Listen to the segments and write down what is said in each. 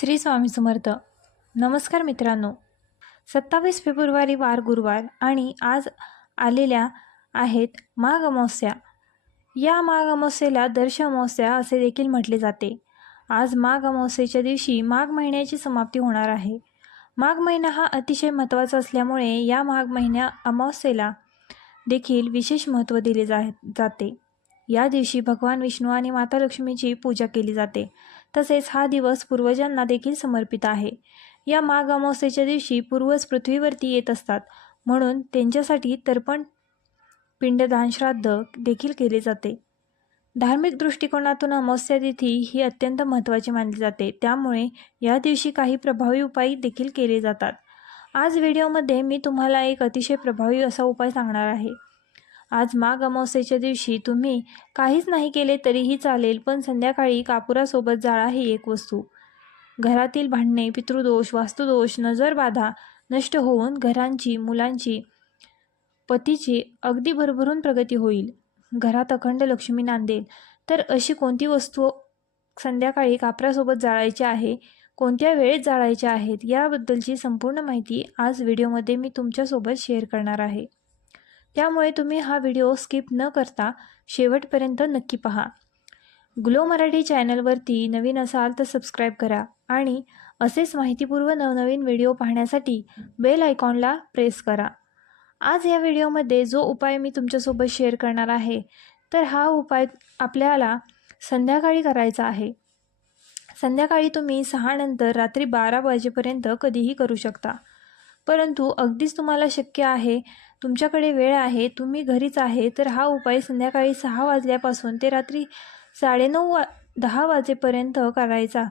श्री स्वामी समर्थ. नमस्कार मित्रांनो. सत्तावीस फेब्रुवारी वार गुरुवार आणि आज आलेल्या आहेत माघ अमावस्या. या माघ अमावस्येला दर्श अमावस्या असे देखील म्हटले जाते. आज माघ अमावस्येच्या दिवशी माघ महिन्याची समाप्ती होणार आहे. माघ महिना हा अतिशय महत्त्वाचा असल्यामुळे या माघ महिन्या अमावस्येला देखील विशेष महत्त्व दिले जा जाते. या दिवशी भगवान विष्णू आणि माता लक्ष्मीची पूजा केली जाते. तसेच हा दिवस पूर्वजांना देखील समर्पित आहे. या माघ अमावस्येच्या दिवशी पूर्वज पृथ्वीवरती येत असतात. म्हणून त्यांच्यासाठी तर्पण पिंडदान श्राद्ध देखील केले जाते. धार्मिक दृष्टिकोनातून अमावस्या तिथी ही अत्यंत महत्त्वाची मानली जाते. त्यामुळे या दिवशी काही प्रभावी उपाय देखील केले जातात. आज व्हिडिओमध्ये मी तुम्हाला एक अतिशय प्रभावी असा उपाय सांगणार आहे. आज माघ अमावस्येच्या दिवशी तुम्ही काहीच नाही केले तरीही चालेल पण संध्याकाळी कापुरासोबत जाळा ही एक वस्तू. घरातील भांडणे पितृदोष वास्तुदोष नजरबाधा नष्ट होऊन घरांची मुलांची पतीची अगदी भरभरून प्रगती होईल. घरात अखंड लक्ष्मी नांदेल. तर अशी कोणती वस्तू संध्याकाळी कापरासोबत जाळायची आहे? कोणत्या वेळेत जाळायच्या आहेत? याबद्दलची संपूर्ण माहिती आज व्हिडिओमध्ये मी तुमच्यासोबत शेअर करणार आहे. त्यामुळे तुम्ही हा व्हिडिओ स्किप न करता शेवटपर्यंत नक्की पहा. ग्लो मराठी चॅनलवरती नवीन असाल तर सबस्क्राईब करा आणि असेच माहितीपूर्व नवनवीन व्हिडिओ पाहण्यासाठी बेल आयकॉनला प्रेस करा. आज या व्हिडिओमध्ये जो उपाय मी तुमच्यासोबत शेअर करणार आहे तर हा उपाय आपल्याला संध्याकाळी करायचा आहे. संध्याकाळी तुम्ही सहा नंतर रात्री बारा वाजेपर्यंत कधीही करू शकता. परंतु अगदीच तुम्हाला शक्य आहे तुमच्याकडे वेळ आहे तुम्ही घरीच आहे तर हा उपाय संध्याकाळी सहा वाजल्यापासून ते रात्री साडेनऊ वा दहा वाजेपर्यंत करायचा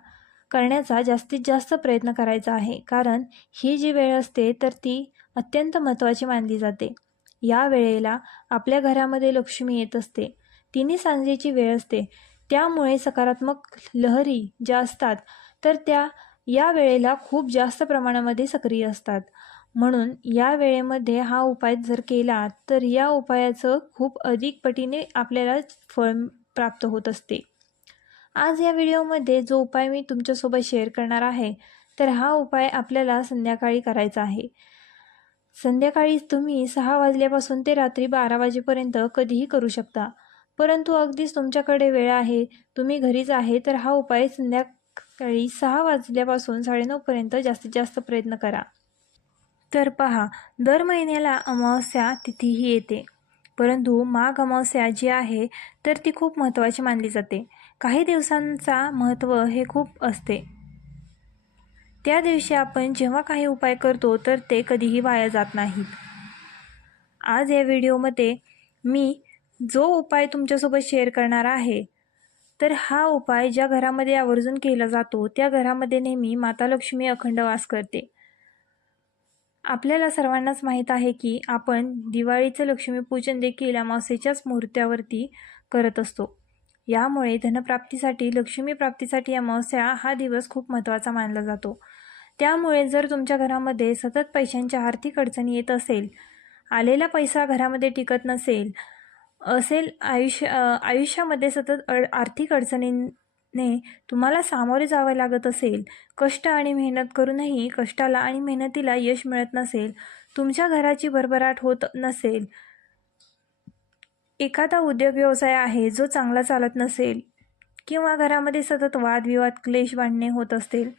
करण्याचा जास्तीत जास्त प्रयत्न करायचा आहे. कारण ही जी वेळ असते तर ती अत्यंत महत्त्वाची मानली जाते. या वेळेला आपल्या घरामध्ये लक्ष्मी येत असते. तिन्ही सांजेची वेळ असते. त्यामुळे सकारात्मक लहरी ज्या असतात तर त्या या वेळेला खूप जास्त प्रमाणामध्ये सक्रिय असतात. म्हणून या वेळेमध्ये हा उपाय जर केला तर या उपायाचं खूप अधिक पटीने आपल्याला फळ प्राप्त होत असते. आज या व्हिडिओमध्ये जो उपाय मी तुमच्यासोबत शेअर करणार आहे तर हा उपाय आपल्याला संध्याकाळी करायचा आहे. संध्याकाळी तुम्ही सहा वाजल्यापासून ते रात्री बारा वाजेपर्यंत कधीही करू शकता. परंतु अगदीच तुमच्याकडे वेळ आहे तुम्ही घरीच आहे तर हा उपाय संध्याकाळी सहा वाजल्यापासून साडेनऊपर्यंत जास्तीत जास्त प्रयत्न करा. तर पहा दर महिन्याला अमावस्या तिथीही येते. परंतु माघ अमावस्या जी आहे तर ती खूप महत्त्वाची मानली जाते. काही दिवसांचा महत्त्व हे खूप असते. त्या दिवशी आपण जेव्हा काही उपाय करतो तर ते कधीही वाया जात नाहीत. आज या व्हिडिओमध्ये मी जो उपाय तुमच्यासोबत शेअर करणार आहे तर हा उपाय ज्या घरामध्ये आवर्जून केला जातो त्या घरामध्ये नेहमी माता लक्ष्मी अखंड वास करते. आपल्याला सर्वांनाच माहीत आहे की आपण दिवाळीचं लक्ष्मीपूजन देखील अमावस्येच्याच मुहूर्तावरती करत असतो. यामुळे धनप्राप्तीसाठी लक्ष्मीप्राप्तीसाठी अमावस्या हा दिवस खूप महत्त्वाचा मानला जातो. त्यामुळे जर तुमच्या घरामध्ये सतत पैशांच्या आर्थिक अडचणी येत असेल आलेला पैसा घरामध्ये टिकत नसेल असेल आयुष्य आयुष्यामध्ये सतत अड आर्थिक ने तुम्हाला सामोरे जावं लागत असेल. कष्ट आणि मेहनत करूनही कष्टाला आणि मेहनतीला यश मिळत नसेल. तुमच्या घराची भरभराट होत नसेल. एखादा उद्योग व्यवसाय आहे जो चांगला चालत नसेल किंवा घरामध्ये सतत वादविवाद क्लेश भांडणे होत असतील.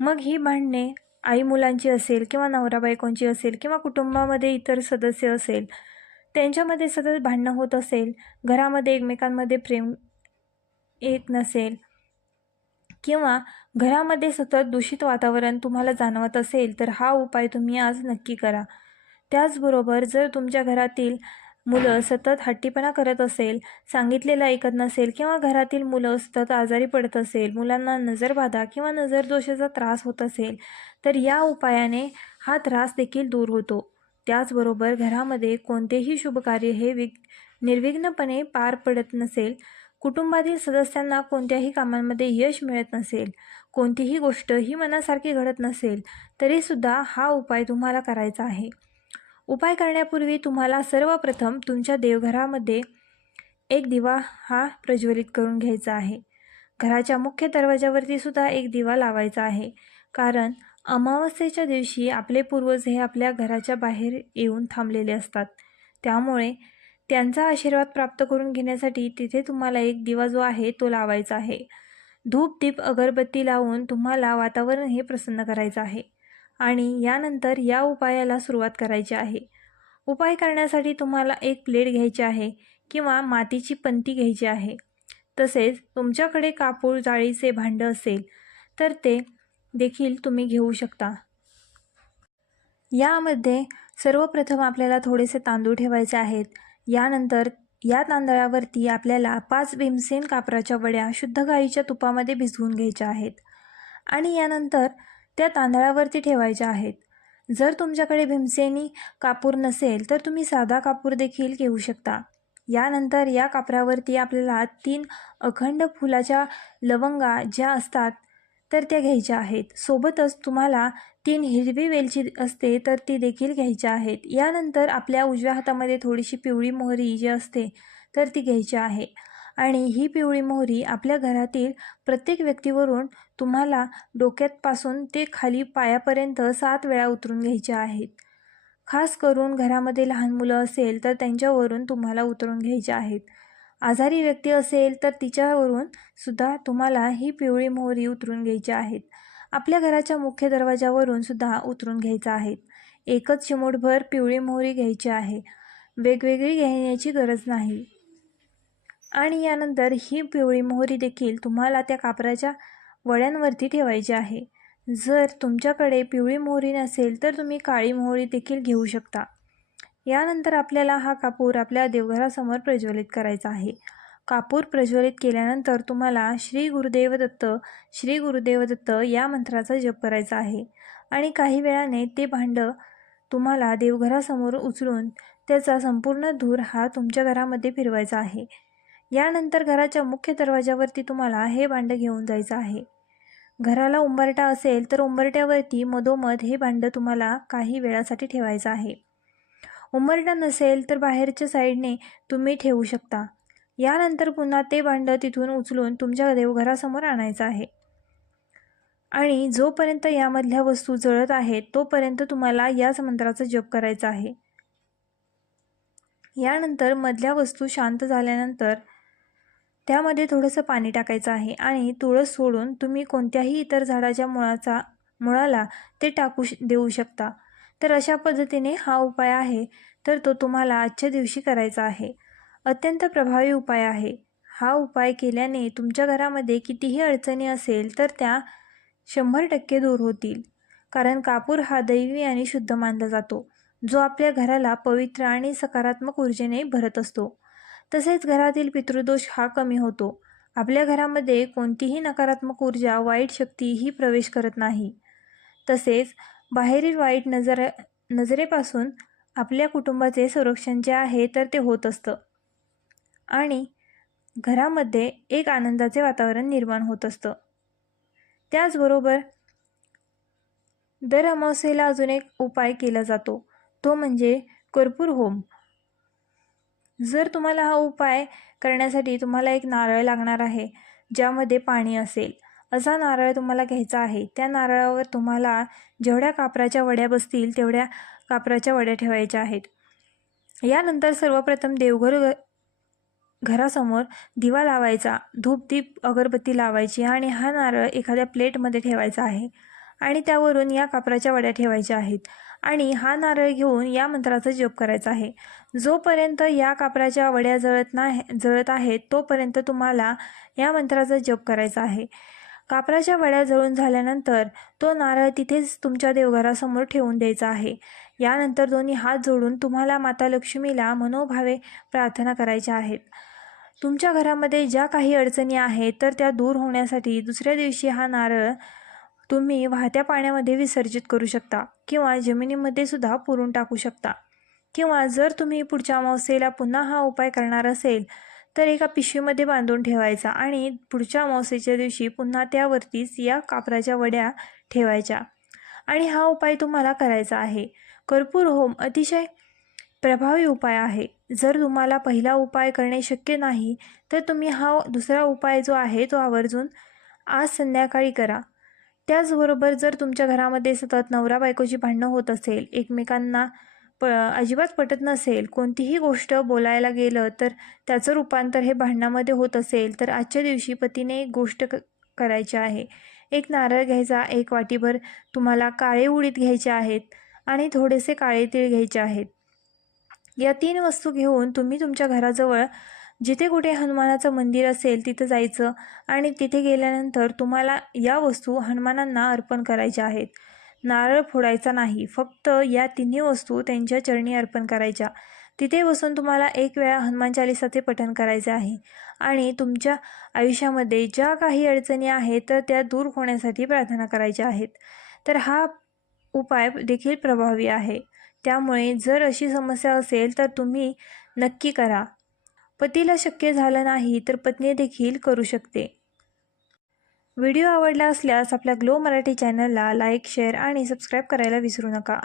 मग ही भांडणे आई मुलांची असेल किंवा नवरा बायकोंची असेल किंवा कुटुंबामध्ये इतर सदस्य असेल त्यांच्यामध्ये सतत भांडणं होत असेल घरामध्ये एकमेकांमध्ये प्रेम येत नसेल किंवा घरामध्ये सतत दूषित वातावरण तुम्हाला जाणवत असेल तर हा उपाय तुम्ही आज नक्की करा. त्याचबरोबर जर तुमच्या घरातील मुलं सतत हट्टीपणा करत असेल सांगितलेलं ऐकत नसेल किंवा घरातील मुलं सतत आजारी पडत असेल मुलांना नजरबाधा किंवा नजरदोषाचा त्रास होत असेल तर या उपायाने हा त्रास देखील दूर होतो. त्याचबरोबर घरामध्ये कोणतेही शुभकार्य हे विघ निर्विघ्नपणे पार पडत नसेल कुटुंबातील सदस्यांना कोणत्याही कामांमध्ये यश मिळत नसेल कोणतीही गोष्ट ही मनासारखी घडत नसेल तरीसुद्धा हा उपाय तुम्हाला करायचा आहे. उपाय करण्यापूर्वी तुम्हाला सर्वप्रथम तुमच्या देवघरामध्ये एक दिवा हा प्रज्वलित करून घ्यायचा आहे. घराच्या मुख्य दरवाजावरती सुद्धा एक दिवा लावायचा आहे. कारण अमावस्येच्या दिवशी आपले पूर्वज हे आपल्या घराच्या बाहेर येऊन थांबलेले असतात. त्यामुळे त्यांचा आशीर्वाद प्राप्त करून घेण्यासाठी तिथे तुम्हाला एक दिवा जो आहे तो लावायचा आहे. धूप दीप अगरबत्ती लावून तुम्हाला वातावरण हे प्रसन्न करायचं आहे. आणि यानंतर या उपायाला सुरुवात करायची आहे. उपाय करण्यासाठी तुम्हाला एक प्लेट घ्यायची आहे किंवा मातीची पंती घ्यायची आहे. तसेच तुमच्याकडे कापूर जाळीचे भांडं असेल तर ते देखील तुम्ही घेऊ शकता. यामध्ये सर्वप्रथम आपल्याला थोडेसे तांदूळ ठेवायचे आहेत. यानंतर या तांदळावरती आपल्याला पाच भीमसेन कापराच्या वड्या शुद्ध गाईच्या तुपामध्ये भिजवून घ्यायच्या आहेत. आणि यानंतर त्या तांदळावरती ठेवायच्या आहेत. जर तुमच्याकडे भीमसेनी कापूर नसेल तर तुम्ही साधा कापूर देखील घेऊ शकता. यानंतर या कापरावरती आपल्याला तीन अखंड फुलाच्या लवंगा ज्या असतात तर त्या घ्यायच्या आहेत. सोबतच तुम्हाला तीन हिरवी वेलची असते तर ती देखील घ्यायच्या आहेत. यानंतर आपल्या उजव्या हातामध्ये थोडीशी पिवळी मोहरी जी असते तर ती घ्यायची आहे. आणि ही पिवळी मोहरी आपल्या घरातील प्रत्येक व्यक्तीवरून तुम्हाला डोक्यातपासून ते खाली पायापर्यंत सात वेळा उतरून घ्यायच्या आहेत. खास करून घरामध्ये लहान मुलं असेल तर त्यांच्यावरून तुम्हाला उतरून घ्यायचे आहेत. आजारी व्यक्ती असेल तर तिच्यावरून सुद्धा तुम्हाला ही पिवळी मोहरी उतरून घ्यायची आहेत. आपल्या घराच्या मुख्य दरवाजावरून सुद्धा उतरून घ्यायचा आहेत एकच चिमूटभर पिवळी मोहरी घ्यायची आहे. वेगवेगळी घेण्याची गरज नाही. आणि यानंतर ही पिवळी मोहरी देखील तुम्हाला त्या कापराच्या वड्यांवरती ठेवायची आहे. जर तुमच्याकडे पिवळी मोहरी नसेल तर तुम्ही काळी मोहरी देखील घेऊ शकता. यानंतर आपल्याला हा कापूर आपल्या देवघरासमोर प्रज्वलित करायचा आहे. कापूर प्रज्वलित केल्यानंतर तुम्हाला श्री गुरुदेव दत्त श्री गुरुदेव दत्त या मंत्राचा जप करायचा आहे. आणि काही वेळाने ते भांडं तुम्हाला देवघरासमोर उचलून त्याचा संपूर्ण धूर हा तुमच्या घरामध्ये फिरवायचा आहे. यानंतर घराच्या मुख्य दरवाजावरती तुम्हाला हे भांडं घेऊन जायचं आहे. घराला उंबरटा असेल तर उंबरट्यावरती मधोमध हे भांडं तुम्हाला काही वेळासाठी ठेवायचं आहे. उंबरटा नसेल तर बाहेरच्या साईडने तुम्ही ठेवू शकता. यानंतर पुन्हा ते भांडं तिथून उचलून तुमच्या देवघरासमोर आणायचं आहे. आणि जोपर्यंत यामधल्या वस्तू जळत आहेत तोपर्यंत तुम्हाला याच मंत्राचा जप करायचा आहे. यानंतर मधल्या वस्तू शांत झाल्यानंतर त्यामध्ये थोडंसं पाणी टाकायचं आहे आणि तुळस सोडून तुम्ही कोणत्याही इतर झाडाच्या मुळाचा मुळाला ते टाकू श देऊ शकता. तर अशा पद्धतीने हा उपाय आहे. तर तो तुम्हाला आजच्या दिवशी करायचा आहे. अत्यंत प्रभावी उपाय आहे. हा उपाय केल्याने तुमच्या घरामध्ये कितीही अडचणी असेल तर त्या शंभर टक्के दूर होतील. कारण कापूर हा दैवी आणि शुद्ध मानला जातो. जो आपल्या घराला पवित्र आणि सकारात्मक ऊर्जेने भरत असतो. तसेच घरातील पितृदोष हा कमी होतो. आपल्या घरामध्ये कोणतीही नकारात्मक ऊर्जा वाईट शक्ती ही प्रवेश करत नाही. तसेच बाहेरील वाईट नजर नजरेपासून आपल्या कुटुंबाचे संरक्षण जे आहे तर ते होत असतं. आणि घरामध्ये एक आनंदाचे वातावरण निर्माण होत असतं. त्याचबरोबर दर अमावस्येला अजून एक उपाय केला जातो. तो म्हणजे कर्पूर होम. जर तुम्हाला हा उपाय करण्यासाठी तुम्हाला एक नारळ लागणार आहे ज्यामध्ये पाणी असेल असा नारळ तुम्हाला घ्यायचा आहे त्या नारळावर तुम्हाला जेवढ्या कापराच्या वड्या बसतील तेवढ्या कापराच्या वड्या ठेवायच्या आहेत. यानंतर सर्वप्रथम देवघर घरासमोर दिवा लावायचा धूपदीप अगरबत्ती लावायची आणि हा नारळ एखाद्या प्लेटमध्ये ठेवायचा आहे आणि त्यावरून या कापराच्या वड्या ठेवायच्या आहेत आणि हा नारळ घेऊन या मंत्राचा जप करायचा आहे. जोपर्यंत या कापराच्या वड्या जळत नाही जळत आहेत तोपर्यंत तुम्हाला या मंत्राचा जप करायचा आहे. कापराच्या वड्या जळून झाल्यानंतर तो नारळ तिथेच तुमच्या देवघरासमोर ठेवून द्यायचा आहे. यानंतर दोन्ही हात जोडून तुम्हाला माता लक्ष्मीला मनोभावे प्रार्थना करायच्या आहेत. तुमच्या घरामध्ये ज्या काही अडचणी आहेत तर त्या दूर होण्यासाठी दुसऱ्या दिवशी हा नारळ तुम्ही वाहत्या पाण्यामध्ये विसर्जित करू शकता किंवा जमिनीमध्ये सुद्धा पुरून टाकू शकता. किंवा जर तुम्ही पुढच्या अमावस्येला पुन्हा हा उपाय करणार असेल तर एका पिशवीमध्ये बांधून ठेवायचा आणि पुढच्या अमावस्येच्या दिवशी पुन्हा त्यावरतीच या कापराच्या वड्या ठेवायच्या. आणि हा उपाय तुम्हाला करायचा आहे. कर्पूर होम अतिशय प्रभावी उपाय आहे. जर तुम्हाला पहिला उपाय करणे शक्य नाही तर तुम्ही हा दुसरा उपाय जो आहे तो आवर्जून आज संध्याकाळी करा. त्याचबरोबर जर तुमच्या घरामध्ये सतत नवरा बायकोची भांडणं होत असेल एकमेकांना प अजिबात पटत नसेल कोणतीही गोष्ट बोलायला गेलं तर त्याचं रूपांतर हे भांडणामध्ये होत असेल तर आजच्या दिवशी पतीने एक गोष्ट क करायची आहे. एक नारळ घ्यायचा एक वाटीभर तुम्हाला काळे उडीद घ्यायचे आहेत आणि थोडेसे काळे तीळ घ्यायचे आहेत. या तीन वस्तू घेऊन तुम्ही तुमच्या घराजवळ जिथे कुठे हनुमानाचं मंदिर असेल तिथं जायचं आणि तिथे गेल्यानंतर तुम्हाला या वस्तू हनुमानांना अर्पण करायच्या आहेत. नारळ फोडायचा नाही फक्त या तिन्ही वस्तू त्यांच्या चरणी अर्पण करायच्या. तिथे बसून तुम्हाला एक वेळा हनुमान चालिसाचे पठण करायचे आहे आणि तुमच्या आयुष्यामध्ये ज्या काही अडचणी आहेत तर त्या दूर होण्यासाठी प्रार्थना करायच्या आहेत. तर हा उपाय देखील प्रभावी आहे. त्यामुळे जर अशी समस्या असेल तर तुम्ही नक्की करा. पतीला शक्य झालं नाही तर पत्नी देखील करू शकते. व्हिडिओ आवडला असल्यास आपल्या ग्लो मराठी चॅनलला लाईक शेअर आणि सबस्क्राईब करायला विसरू नका.